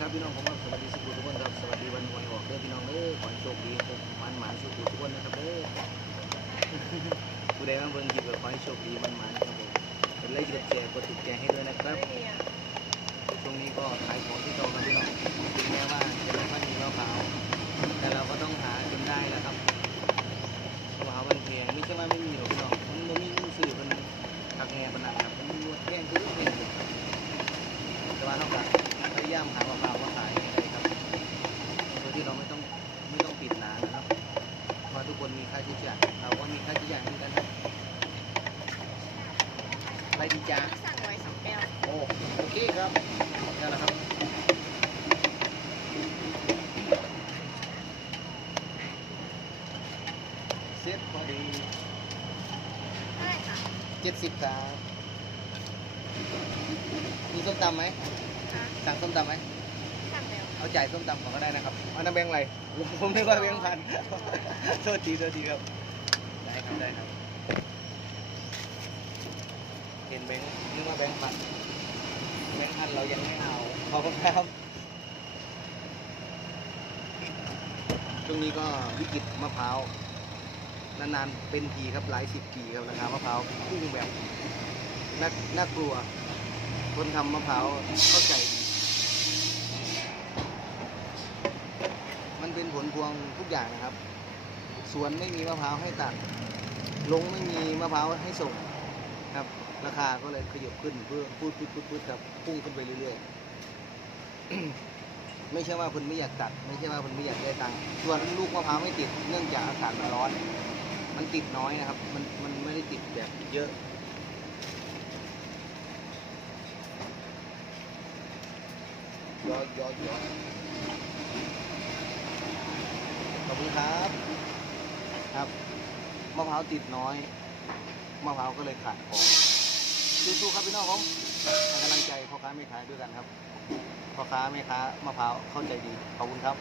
ครับพี่น้องผมสวัสดีสุขุทุกคนครับสวัสดีวันหวยออกเด้อพี่น้องเด้อขอให้โชคดีครับมันหมานสุขุทุกคนนะครับเด้อผู้ใดบ้างเบิ่งคลิปก็ขอให้โชคดีมันหมานครับผมเป็นไลค์กดแจกกดติดแชร์ให้ด้วยนะครับ ดีจ้าสั่งไว้สองแก้วโอ้โอเคครับนั่นแหละครับเซ็ตพอดีเท่าไหร่คะเจ็ดสิบครับมีส้มตำไหมคะสั่งส้มตำไหมสั่งแล้วเอาจ่ายส้มตำก่อนก็ได้นะครับเอาน้ำแบงค์อะไรผมนึกว่าแบงค์พันโทษทีโทษทีครับได้ครับได้ครับ เห็นแบงค์นึกว่าแบงค์พันแบงค์พันเรายังไม่เอาขอบคุณครับช่วงนี้ก็วิกฤตมะพร้าวนานๆเป็นทีครับหลายสิบปีครับราคามะพร้าวพุ่งแบบน่าน่ากลัว คนทำมะพร้าวเข้าใจดีมันเป็นผลพวงทุกอย่างนะครับ สวนไม่มีมะพร้าวให้ตัดลงไม่มีมะพร้าวให้ส่งครับ ราคาก็เลยขยับขึ้นเพื่อพูดพูดพูดพูดครับพุ่งขึ้นไปเรื่อยๆ ไม่ใช่ว่าคนไม่อยากตัด ไม่ใช่ว่าคนไม่อยากได้ตังค์ส่วนลูกมะพร้าวไม่ติดเนื่องจากอากาศมันร้อน มันติดน้อยนะครับ มันมันไม่ได้ติดแบบเยอะยอดยอดยอขอบคุณครับครับมะพร้าวติดน้อยมะพร้าวก็เลยขาดของ สู้ๆครับพี่น้องผมให้กำลังใจพ่อค้าแม่ค้าด้วยกันครับพ่อค้าแม่ค้ามะพร้าวเข้าใจดีขอบคุณครับ